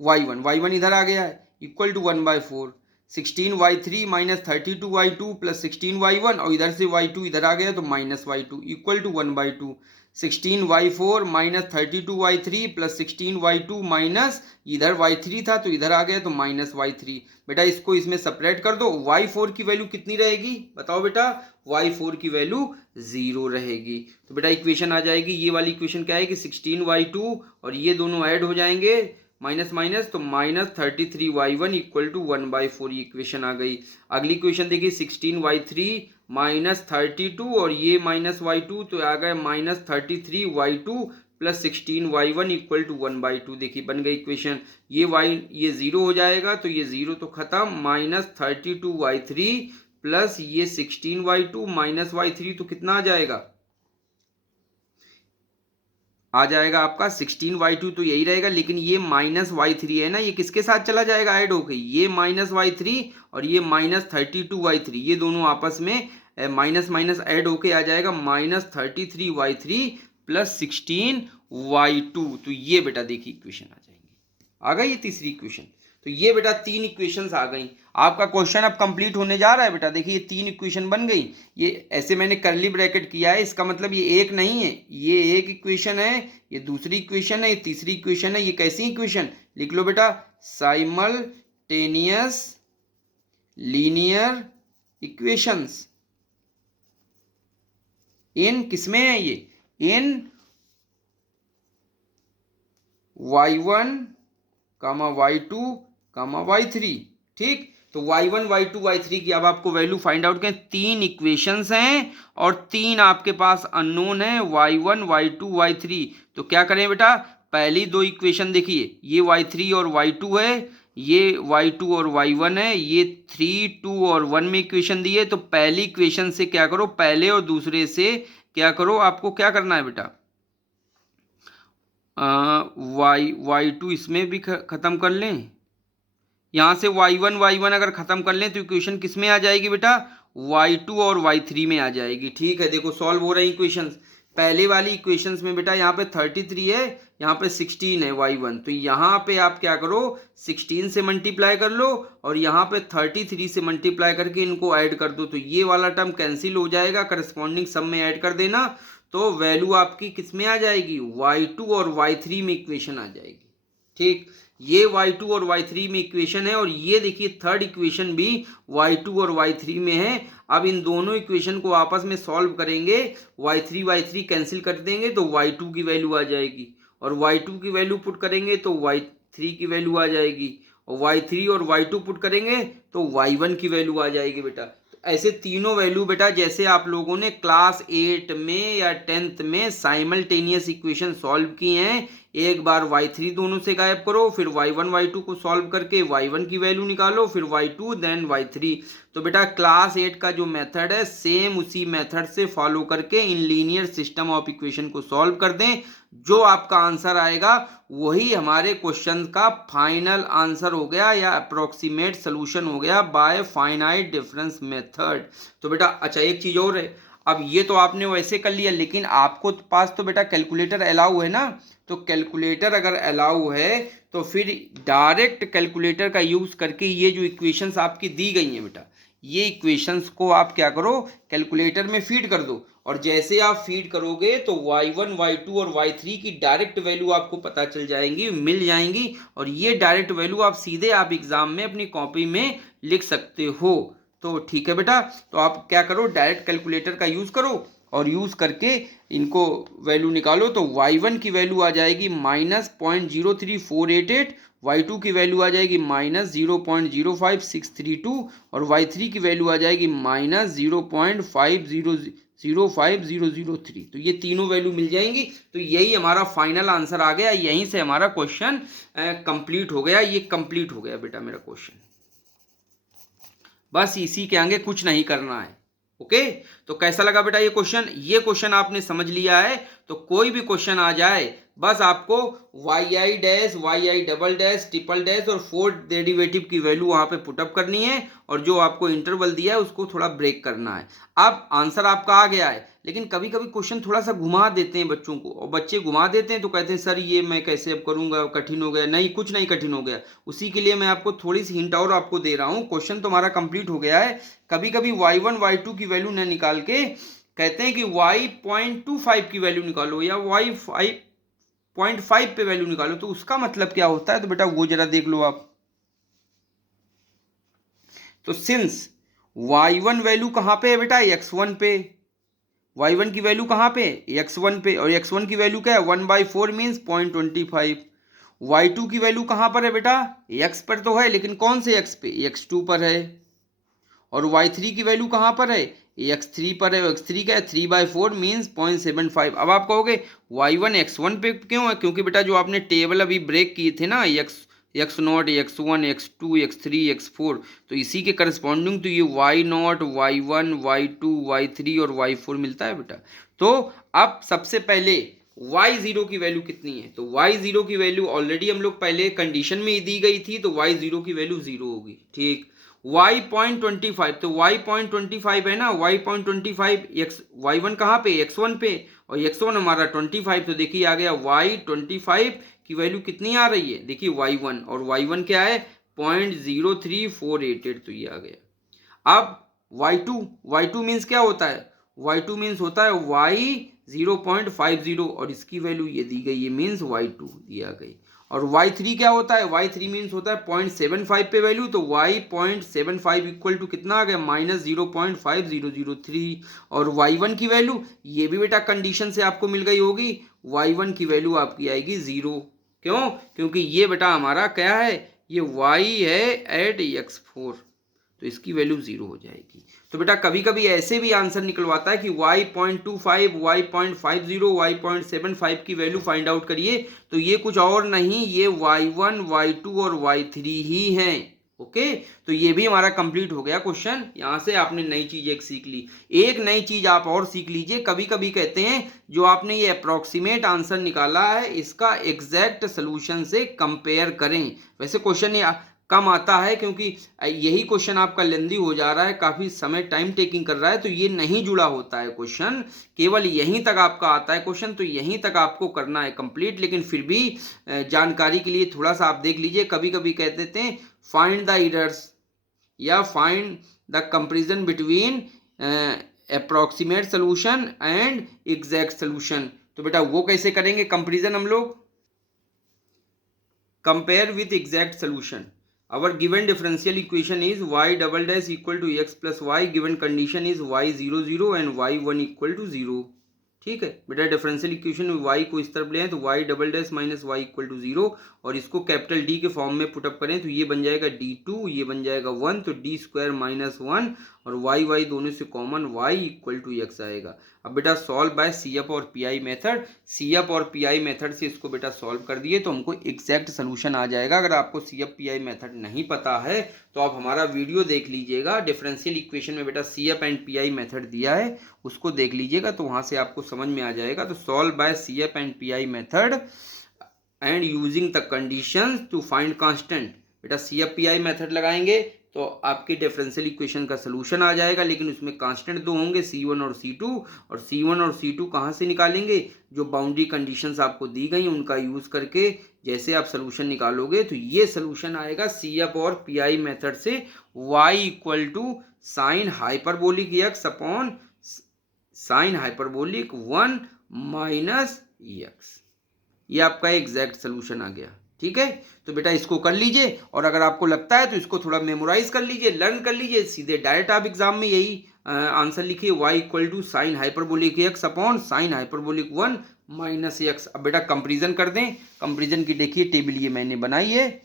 y1 इधर आ गया है equal to 1/4, 16y3 minus 32y2 plus 16y1 और इधर से y2 इधर आ गया तो minus y2 equal to 1/2, 16y4 minus 32y3 plus 16y2 minus इधर y3 था तो इधर आ गया तो माइनस y3। बेटा इसको इसमें सेपरेट कर दो, y4 की वैल्यू कितनी रहेगी बताओ बेटा, y4 की वैल्यू 0 रहेगी। तो बेटा इक्वेशन आ जाएगी, ये वाली इक्वेशन क्या है कि 16y2 और ये दोनों ऐड हो जाएंगे माइनस माइनस, तो minus 33y1 equal to 1/4, equation आ गई। अगली इक्वेशन देखिए 16y3 -32 और ये -y2 तो आ गया -33y2 plus 16y1 equal to 1/2। देखिए बन गई इक्वेशन। ये 0 हो जाएगा तो ये 0 तो खत्म, -32y3 प्लस ये 16y2 -y3 तो कितना आ जाएगा, आ जाएगा आपका 16y2 तो यही रहेगा, लेकिन ये -y3 है ना, ये किसके साथ चला जाएगा ऐड होके, ये -y3 और ये -32y3 ये दोनों आपस में माइनस माइनस ऐड होके आ जाएगा -33y3 प्लस 16y2। तो ये बेटा देखिए इक्वेशन आ जाएंगी, आ गई ये तीसरी इक्वेशन। तो ये बेटा 3 इक्वेशंस आ गई। आपका क्वेश्चन अब कंप्लीट होने जा रहा है बेटा। देखिए ये 3 इक्वेशन बन गई। ये ऐसे मैंने करली ब्रैकेट किया है, इसका मतलब ये एक नहीं है, ये एक इक्वेशन है, ये दूसरी इक्वेशन है, ये तीसरी इक्वेशन है। ये कैसी इक्वेशन लिख लो बेटा, साइमल्टेनियस लीनियर इक्वेशंस। इन किसमें है ये, इन y1 y2 y3। ठीक, तो y1 y2 y3 की अब आपको वैल्यू फाइंड आउट करें। 3 इक्वेशंस हैं और 3 आपके पास अननोन है, y1 y2 y3। तो क्या करें बेटा, पहली 2 इक्वेशन देखिए, ये y3 और y2 है, ये y2 और y1 है, ये 3 2 और 1 में इक्वेशन दी है। तो पहली इक्वेशन से क्या करो, पहले और दूसरे से क्या करो, आपको क्या करना है बेटा, y2 इसमें भी ख़त्म कर लें, यहाँ से y1 अगर ख़त्म कर लें तो इक्वेशन किस में आ जाएगी बेटा, y2 और y3 में आ जाएगी। ठीक है, देखो सॉल्व हो रही इक्वेशंस। पहले वाली इक्वेशंस में बेटा यहाँ पे 33 है, यहाँ पे 16 है y1, तो यहाँ पे आप क्या करो, 16 से मल्टीप्लाई कर लो और यहाँ पे 33 से मल्टीप्लाई करके इनको ऐड कर दो। तो ये वाला टर्म कैंसिल हो जाएगा, करस्पॉन्डिंग सम में ऐड कर देना, तो वैल्यू आपकी किस में आ जाएगी, y2 और y3 में इक्वेशन आ जाएगी। ठीक, ये y2 और y3 में इक्वेशन है और ये देखिए थर्ड इक्वेशन भी y2 और y3 में है। अब इन दोनों इक्वेशन को आपस में सॉल्व करेंगे, y3 कैंसिल कर देंगे तो y2 की वैल्यू आ जाएगी, और y2 की वैल्यू पुट करेंगे तो y3 की वैल्यू आ जाएगी, और y3 और y2 पुट करेंगे तो y1 की वैल्यू आ जाएगी बेटा। ऐसे तीनों वैल्यू बेटा जैसे आप लोगों ने क्लास 8 में या 10th में साइमल्टेनियस इक्वेशन सॉल्व की हैं, एक बार y3 दोनों से गायब करो, फिर y1 y2 को सॉल्व करके y1 की वैल्यू निकालो, फिर y2 देन y3। तो बेटा क्लास 8 का जो मेथड है सेम उसी मेथड से फॉलो करके in linear system of equation को सॉल्व कर दें। जो आपका आंसर आएगा वही हमारे क्वेश्चन का फाइनल आंसर हो गया या अप्रोक्सीमेट सोल्यूशन हो गया बाय फाइनाइट डिफरेंस मेथड। तो बेटा अच्छा एक चीज और है, अब ये तो आपने वैसे कर लिया, लेकिन आपको पास तो बेटा कैलकुलेटर अलाउ है ना, तो कैलकुलेटर अगर अलाउ है तो फिर डायरेक्ट कैलकुलेटर का यूज करके ये जो इक्वेशंस आपकी दी गई हैं बेटा, ये इक्वेशंस को आप क्या करो, कैलकुलेटर में फीड कर दो, और जैसे आप फीड करोगे तो y1 y2 और y3 की डायरेक्ट वैल्यू आपको पता चल जाएंगी, मिल जाएंगी, और ये डायरेक्ट वैल्यू आप सीधे आप एग्जाम में अपनी कॉपी में लिख सकते हो। तो ठीक है बेटा, तो आप क्या करो, डायरेक्ट कैलकुलेटर का यूज़ करो और यूज़ करके इनको वैल्यू निकालो। तो y1 की वैल्यू आ जाएगी -0.03488, y2 की वैल्यू आ जाएगी -0.05632 और y3 की वैल्यू आ जाएगी -0.5003। तो ये तीनों वैल्यू मिल जाएंगी। तो यही हमारा फाइनल आंसर आ गया, यहीं से हमारा क्वेश्चन कंप्लीट हो गया। ये कंप्लीट हो गया बेटा मेरा क्वेश्चन, बस इसी के आगे कुछ नहीं करना है। ओके, तो कैसा लगा बेटा ये क्वेश्चन? ये क्वेश्चन आपने समझ लिया है तो कोई भी क्वेश्चन आ जाए बस आपको yi dash yi double dash triple dash और फोर्थ डेरिवेटिव की वैल्यू वहां पे पुटअप करनी है, और जो आपको इंटरवल दिया है उसको थोड़ा ब्रेक करना है। अब आंसर आपका आ गया है, लेकिन कभी कभी क्वेश्चन थोड़ा सा घुमा देते हैं बच्चों को, और बच्चे घुमा देते हैं तो कहते हैं सर ये मैं कैसे अब करूंगा, कठिन हो गया। नहीं, कुछ नहीं कठिन हो गया, उसी के लिए मैं आपको थोड़ी सी हिंट और आपको दे रहा हूँ। क्वेश्चन तो हमारा कंप्लीट हो गया है। कभी कभी y1 y2 की वैल्यू न निकाल के कहते हैं कि y.25 की वैल्यू निकालो या y5.5 पे वैल्यू निकालो, तो उसका मतलब क्या होता है? तो बेटा वो जरा देख लो आप। तो सिंस y1 वैल्यू कहां पे है बेटा? x1 पे। y1 की वैल्यू कहां पे? x1 पे, और x1 की वैल्यू क्या है? 1/4 मीन्स 0.25। y2 की वैल्यू कहां पर है बेटा? x पर तो है, लेकिन कौन से x पे? x2 पर है। और y3 की वैल्यू कहां पर है? x3 पर है, x3 का है 3/4 मीन्स 0.75। अब आप कहोगे y1 x1 पे क्यों है? क्योंकि बेटा जो आपने टेबल अभी ब्रेक किए थे ना, x0, x1, x2, x3, x4, तो इसी के करस्पॉन्डिंग तो ये y0, y1, y2, y3 और y4 मिलता है बेटा। तो अब सबसे पहले y0 की वैल्यू कितनी है? तो y0 की वैल्यू ऑलरेडी हम लोग पहले कंडीशन में ही दी गई थी, तो y0 की वैल्यू 0 होगी। ठीक, y.25, तो y.25 है ना, y.25 y1 कहाँ पे? x1 पे, और x1 हमारा 25, तो देखिए आ गया y25 की वैल्यू कितनी आ रही है? देखिए y1, और y1 क्या है? 0.03488, तो ये आ गया। अब y2 मीन्स क्या होता है? y2 मीन्स होता है y0.50, और इसकी वैल्यू ये दी गई है, मीन्स y2 दिया गई। और y3 क्या होता है? y3 मीन्स होता है 0.75 पे वैल्यू, तो y.75 इक्वल टू कितना आ गया? -0.5003। और y1 की वैल्यू ये भी बेटा कंडीशन से आपको मिल गई होगी, y1 की वैल्यू आपकी आएगी 0। क्यों? क्योंकि ये बेटा हमारा क्या है? ये y है एट x4, तो इसकी वैल्यू 0 हो जाएगी। तो बेटा कभी कभी ऐसे भी आंसर निकलवाता है कि y.25, y.50, y.75 की वैल्यू फाइंड आउट करिए, तो ये कुछ और नहीं, ये y1, y2 और y3 ही हैं। ओके, तो ये भी हमारा कंप्लीट हो गया क्वेश्चन। यहां से आपने नई चीज एक सीख ली। एक नई चीज आप और सीख लीजिए, कभी कभी कहते हैं जो आपने ये अप्रोक्सीमेट आंसर निकाला है इसका एग्जैक्ट सोल्यूशन से कंपेयर करें। वैसे क्वेश्चन कम आता है क्योंकि यही क्वेश्चन आपका लेंदी हो जा रहा है, काफी समय टाइम टेकिंग कर रहा है, तो ये नहीं जुड़ा होता है क्वेश्चन, केवल यहीं तक आपका आता है क्वेश्चन, तो यहीं तक आपको करना है कंप्लीट। लेकिन फिर भी जानकारी के लिए थोड़ा सा आप देख लीजिए, कभी कभी कह देते हैं फाइंड द एरर्स या find the comparison between approximate solution and exact solution. तो बेटा वो कैसे करेंगे कंपेरिजन हम लोग? Compare with exact solution. Our given differential equation is y double dash equal to x plus y, given condition is y00 and y1 equal to 0। ठीक है बेटा, डिफरेंशियल इक्वेशन में y को इस तरफ ले तो y double dash minus y equal to 0, और इसको कैपिटल D के फॉर्म में पुटअप करें तो ये बन जाएगा d2, ये बन जाएगा 1, तो d स्क्वायर माइनस 1 और y दोनों से common y equal to x आएगा। अब बेटा सॉल्व बाय CF और PI मेथड, CF और PI मेथड से इसको बेटा सॉल्व कर दिए तो हमको एग्जैक्ट सोल्यूशन आ जाएगा। अगर आपको CF PI मेथड नहीं पता है तो आप हमारा वीडियो देख लीजिएगा, डिफरेंशियल इक्वेशन में बेटा CF एंड PI मेथड दिया है, उसको देख लीजिएगा तो वहां से आपको समझ में आ जाएगा। तो solve by CF and PI method and using the conditions to find constant. बेटा CF PI मेथड लगाएंगे तो आपके डिफरेंशियल इक्वेशन का सोल्यूशन आ जाएगा, लेकिन उसमें कांस्टेंट दो होंगे C1 और C2, और C1 और C2 कहाँ से निकालेंगे? जो बाउंड्री कंडीशंस आपको दी गई उनका यूज करके जैसे आप सोल्यूशन निकालोगे तो ये सोल्यूशन आएगा CF और PI मेथड से y equal to sine hyperbolic x upon sine hyperbolic 1 minus x। ये आपका एग्जैक्ट सोल्यूशन आ गया। ठीक है, तो बेटा इसको कर लीजिए, और अगर आपको लगता है तो इसको थोड़ा मेमोराइज कर लीजिए, लर्न कर लीजिए, सीधे डायरेक्ट आप एग्जाम में यही आंसर लिखिए y equal to sine hyperbolic x upon sine hyperbolic 1 minus x। अब बेटा कंपेरिजन कर दें, कंपेरिजन की देखिए टेबल ये मैंने बनाई है।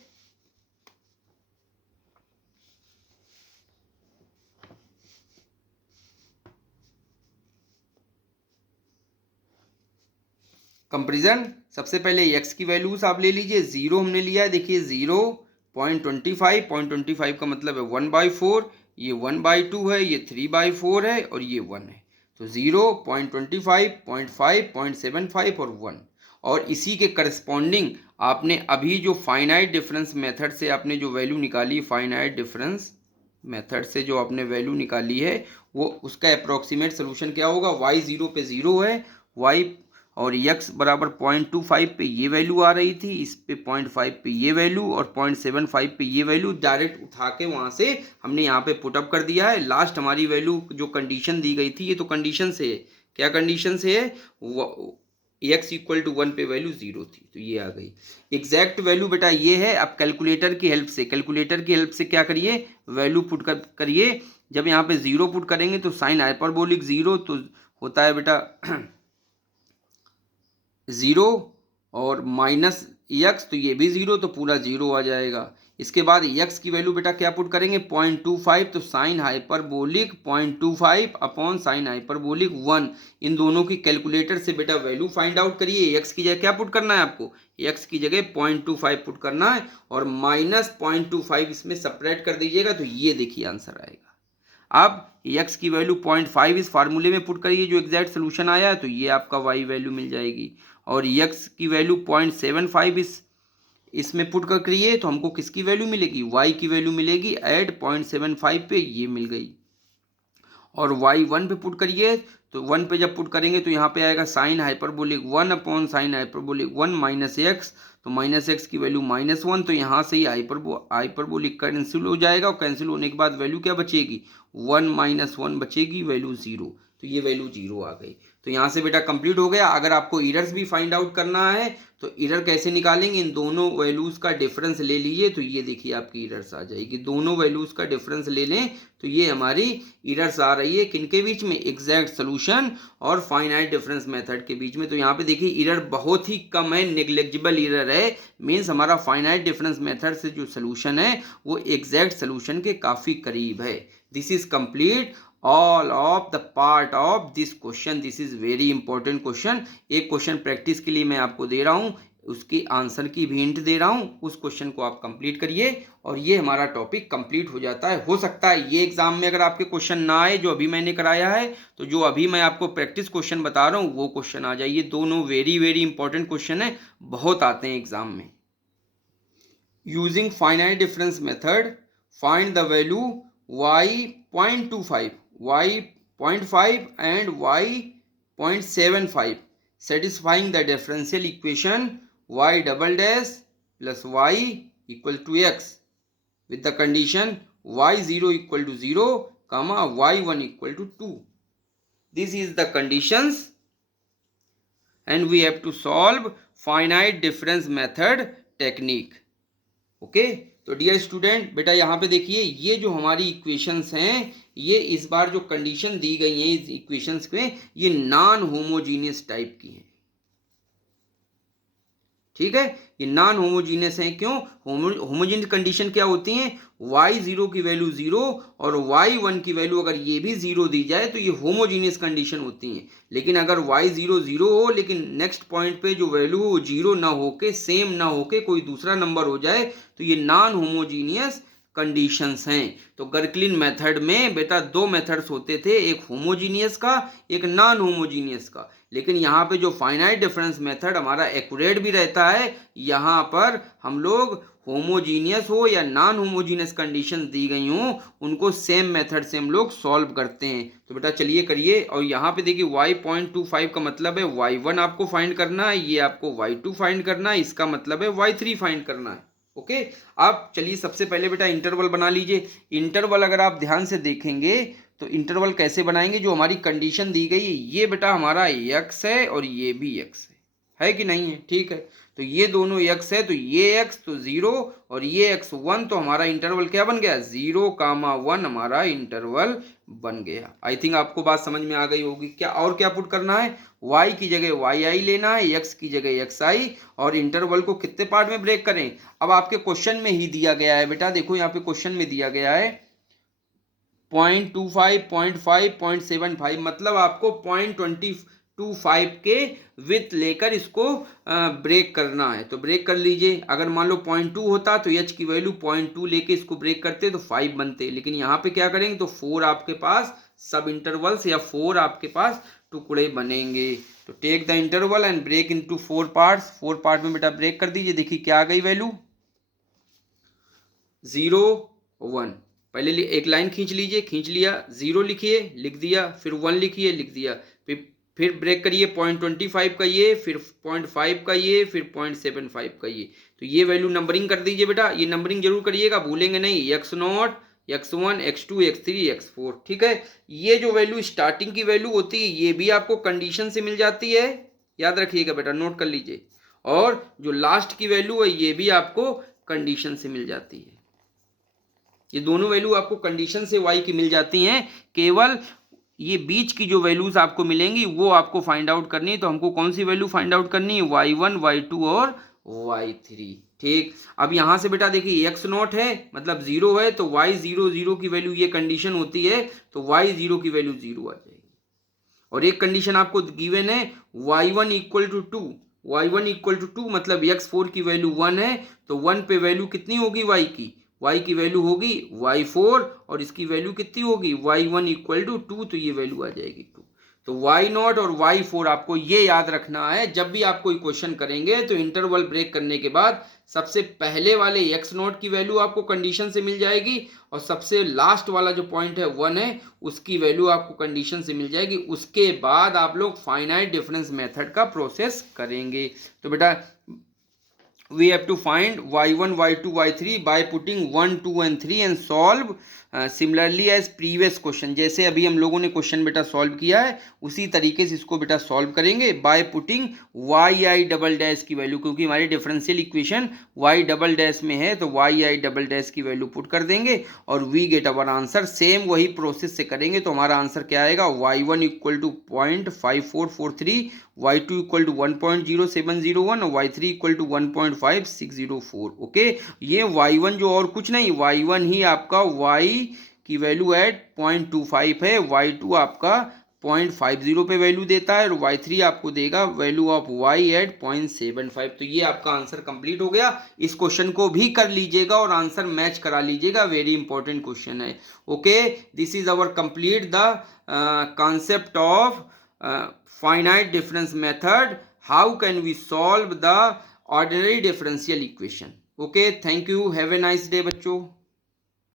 कंपेरिजन, सबसे पहले x की वैल्यूज आप ले लीजिए, 0 हमने लिया है, देखिए 0.25 का मतलब है 1/4, ये 1/2 है, ये 3/4 है और ये 1 है, तो 0.25, 0.5, 0.75 और 1। और इसी के करस्पॉन्डिंग आपने अभी जो फाइनाइट डिफरेंस मेथड से आपने जो वैल्यू निकाली, फाइनाइट डिफरेंस मेथड से जो आपने वैल्यू निकाली है वो उसका अप्रोक्सीमेट सोल्यूशन क्या होगा? y0 पे 0 है, y और x बराबर 0.25 पे ये वैल्यू आ रही थी, इस पे 0.5 पे ये वैल्यू और 0.75 पे ये वैल्यू डायरेक्ट उठा के वहाँ से हमने यहाँ पे पुटअप कर दिया है। लास्ट हमारी वैल्यू जो कंडीशन दी गई थी, ये तो कंडीशन से है, क्या कंडीशन से है? x इक्वल टू 1 पे वैल्यू 0 थी, तो ये आ गई। एग्जैक्ट वैल्यू बेटा ये है। अब कैलकुलेटर की हेल्प से क्या करिए? वैल्यू पुट करिए। जब यहाँ पे 0 पुट करेंगे तो साइन हाइपरबोलिक 0 तो होता है बेटा 0 और माइनस x, तो ये भी 0, तो पूरा 0 आ जाएगा। इसके बाद x की वैल्यू बेटा क्या पुट करेंगे 0.25, तो sine hyperbolic 0.25 upon sine hyperbolic 1, इन दोनों की कैलकुलेटर से बेटा वैल्यू फाइंड आउट करिए। x की जगह क्या पुट करना है आपको, x की जगह 0.25 पुट करना है और माइनस 0.25 इसमें सेपरेट कर दीजिएगा, तो ये देखिए आंसर आएगा। अब x की वैल्यू 0.5 इस फार्मूले में पुट करिए, जो एग्जैक्ट सोल्यूशन आया है, तो ये आपका y वैल्यू मिल जाएगी। और x की वैल्यू 0.75 इसमें पुट कर करिए, तो हमको किसकी वैल्यू मिलेगी, y की वैल्यू मिलेगी एट 0.75 पे, ये मिल गई। और y 1 पे पुट करिए, तो 1 पे जब पुट करेंगे तो यहाँ पे आएगा sign hyperbolic 1 upon sine hyperbolic 1 minus x, तो माइनस एक्स की वैल्यू -1, तो यहाँ से ही हाइपरबोलिक कैंसिल हो जाएगा, और कैंसिल होने के बाद वैल्यू क्या बचेगी 1 - 1 बचेगी, वैल्यू 0, तो ये वैल्यू 0 आ गई। तो यहाँ से बेटा कंप्लीट हो गया। अगर आपको इरर्स भी फाइंड आउट करना है तो इरर कैसे निकालेंगे, इन दोनों वैल्यूज का डिफरेंस ले लीजिए, तो ये देखिए आपकी इरर्स आ जाएगी। दोनों वैल्यूज का डिफरेंस ले लें तो ये हमारी इरर्स आ रही है, किनके बीच में, एग्जैक्ट सोल्यूशन और फाइनाइट डिफरेंस मेथड के बीच में। तो यहाँ पे देखिए इरर बहुत ही कम है, नेग्लेक्जिबल इरर है, मीन्स हमारा फाइनाइट डिफरेंस मेथड से जो सोल्यूशन है वो एग्जैक्ट सोल्यूशन के काफ़ी करीब है। This is complete all of the part of this question. this is very important question। एक क्वेश्चन प्रैक्टिस के लिए मैं आपको दे रहा हूँ, उसकी आंसर की भी हिंट दे रहा हूँ, उस क्वेश्चन को आप कंप्लीट करिए और ये हमारा टॉपिक कंप्लीट हो जाता है। हो सकता है ये एग्जाम में अगर आपके क्वेश्चन ना आए जो अभी मैंने कराया है, तो जो अभी मैं आपको प्रैक्टिस क्वेश्चन बता रहा हूँ वो क्वेश्चन आ जाए। ये दोनों वेरी वेरी इंपॉर्टेंट क्वेश्चन है, बहुत आते हैं एग्जाम में। Using finite difference method find the value y 0.25, y 0.5 and y 0.75 satisfying the differential equation y double dash plus y equal to x with the condition y0 equal to 0 comma y1 equal to 2. This is the conditions and we have to solve finite difference method technique. Okay तो dear student बेटा यहाँ पे देखिए ये जो हमारी equations हैं, ये इस बार जो कंडीशन दी गई हैं इस इक्वेशंस में, ये नॉन होमोजीनियस टाइप की हैं। ठीक है, ये नॉन होमोजीनियस है। क्यों, होमोजीनियस कंडीशन क्या होती है, y0 की वैल्यू 0 और y1 की वैल्यू अगर ये भी 0 दी जाए तो ये होमोजीनियस कंडीशन होती हैं। लेकिन अगर y0 0 हो लेकिन नेक्स्ट पॉइंट पे जो वैल्यू हो 0 ना होके, सेम ना होके कोई दूसरा नंबर हो जाए, तो ये नॉन होमोजीनियस कंडीशंस हैं। तो गर्कलिन मेथड में बेटा दो मेथड्स होते थे, एक होमोजीनियस का, एक नॉन होमोजीनियस का। लेकिन यहाँ पे जो फाइनाइट डिफरेंस मेथड हमारा एक्यूरेट भी रहता है, यहाँ पर हम लोग होमोजीनियस हो या नॉन होमोजीनियस कंडीशन दी गई हो उनको सेम मेथड से हम लोग सॉल्व करते हैं। तो बेटा चलिए करिए। और यहाँ पे देखिए y 0.25 का मतलब है y1 आपको फाइंड करना है, ये आपको y2 फाइंड करना है, इसका मतलब है y3 फाइंड करना है। ओके अब चलिए सबसे पहले बेटा इंटरवल बना लीजिए। इंटरवल अगर आप ध्यान से देखेंगे तो इंटरवल कैसे बनाएंगे, जो हमारी कंडीशन दी गई है ये बेटा हमारा x है और ये भी x है कि नहीं है। ठीक है, तो ये दोनों x है, तो ये x तो 0 और ये x 1, तो हमारा इंटरवल क्या बन गया 0,1 हमारा इंटरवल बन गया। आई थिंक आपको बात समझ में आ गई होगी। क्या और क्या पुट करना है, y की जगह yi लेना है, x की जगह xi, और इंटरवल को कितने पार्ट में ब्रेक करें। अब आपके क्वेश्चन में ही दिया गया है बेटा, देखो यहाँ पे क्वेश्चन में दिया गया है 0.25, 0.5, 0.75, मतलब आपको 0.25 के विथ लेकर इसको ब्रेक करना है। तो ब्रेक कर लीजिए। अगर मान लो 0.2 होता तो h की वैल्यू 0.2 लेके इसको ब्रेक करते तो 5 बनते, लेकिन यहाँ पे क्या करेंगे तो 4 आपके पास सब इंटरवल्स या 4 आपके पास टुकड़े बनेंगे। तो take the interval and break into 4 parts. 4 part में बेटा ब्रेक कर दीजिए। देखिए क्या आ गई वैल्यू 0, 1। पहले एक लाइन खींच लीजिए, खींच लिया, 0 लिखिए लिख दिया, फिर 1 लिखिए लिख दिया, फिर ब्रेक करिए 0.25 का ये, फिर 0.5 का ये, फिर 0.75 का ये। तो ये वैल्यू नंबरिंग कर दीजिए बेटा, ये नंबरिंग जरूर करिएगा, भूलेंगे नहीं। x0, x1, x2, x3, x4। ठीक है, ये जो वैल्यू स्टार्टिंग की वैल्यू होती है ये भी आपको कंडीशन से मिल जाती है, याद रखिएगा बेटा, नोट कर लीजिए। और जो लास्ट की वैल्यू है ये भी आपको कंडीशन से मिल जाती है। ये दोनों वैल्यू आपको कंडीशन से y की मिल जाती हैं, केवल ये बीच की जो वैल्यूज आपको मिलेंगी वो आपको फाइंड आउट करनी है। तो हमको कौन सी वैल्यू फाइंड आउट करनी है, y1, y2 और y3। ठीक, अब यहाँ से बेटा देखिए x नॉट है मतलब 0 है तो y0 0 की वैल्यू ये कंडीशन होती है तो y0 की वैल्यू 0 आ जाएगी। और एक कंडीशन आपको गिवन है y1 equal to 2, y1 equal to 2 मतलब x4 की वैल्यू 1 है तो 1 पे वैल्यू कितनी होगी y की वैल्यू होगी y4 और इसकी वैल्यू कितनी होगी y1 इक्वल टू 2 तो ये वैल्यू आ जाएगी 2। तो y0 और y4 आपको ये याद रखना है, जब भी आप कोई क्वेश्चन करेंगे तो इंटरवल ब्रेक करने के बाद सबसे पहले वाले x0 की वैल्यू आपको कंडीशन से मिल जाएगी और सबसे लास्ट वाला जो पॉइंट है 1 है उसकी वैल्यू आपको कंडीशन से मिल जाएगी। उसके बाद आप लोग फाइनाइट डिफरेंस मेथड का प्रोसेस करेंगे। तो बेटा we have to find y1 y2 y3 by putting 1 2 and 3 and solve similarly as previous question। जैसे अभी हम लोगों ने क्वेश्चन बेटा सॉल्व किया है उसी तरीके से इसको बेटा सॉल्व करेंगे by putting y double dash की वैल्यू, क्योंकि हमारी differential equation y double dash में है तो y डबल डैश की वैल्यू पुट कर देंगे और we get our answer. Same वही प्रोसेस से करेंगे तो हमारा आंसर क्या आएगा y1 equal to 0.5443, y2 equal to 1.0701 और y3 इक्वल टू 1.5604। ओके, ये y1 जो और कुछ नहीं y1 ही आपका y की वैल्यू एट 0.25 है, y2 आपका 0.50 पे वैल्यू देता है और y3 आपको देगा वैल्यू ऑफ y एट 0.75। तो ये आपका आंसर कंप्लीट हो गया। इस क्वेश्चन को भी कर लीजिएगा और आंसर मैच करा लीजिएगा, वेरी इंपॉर्टेंट क्वेश्चन है। Okay, this is our complete the concept of finite difference method. How can we solve the ordinary differential equation? Okay, thank you, have a nice day बच्चों।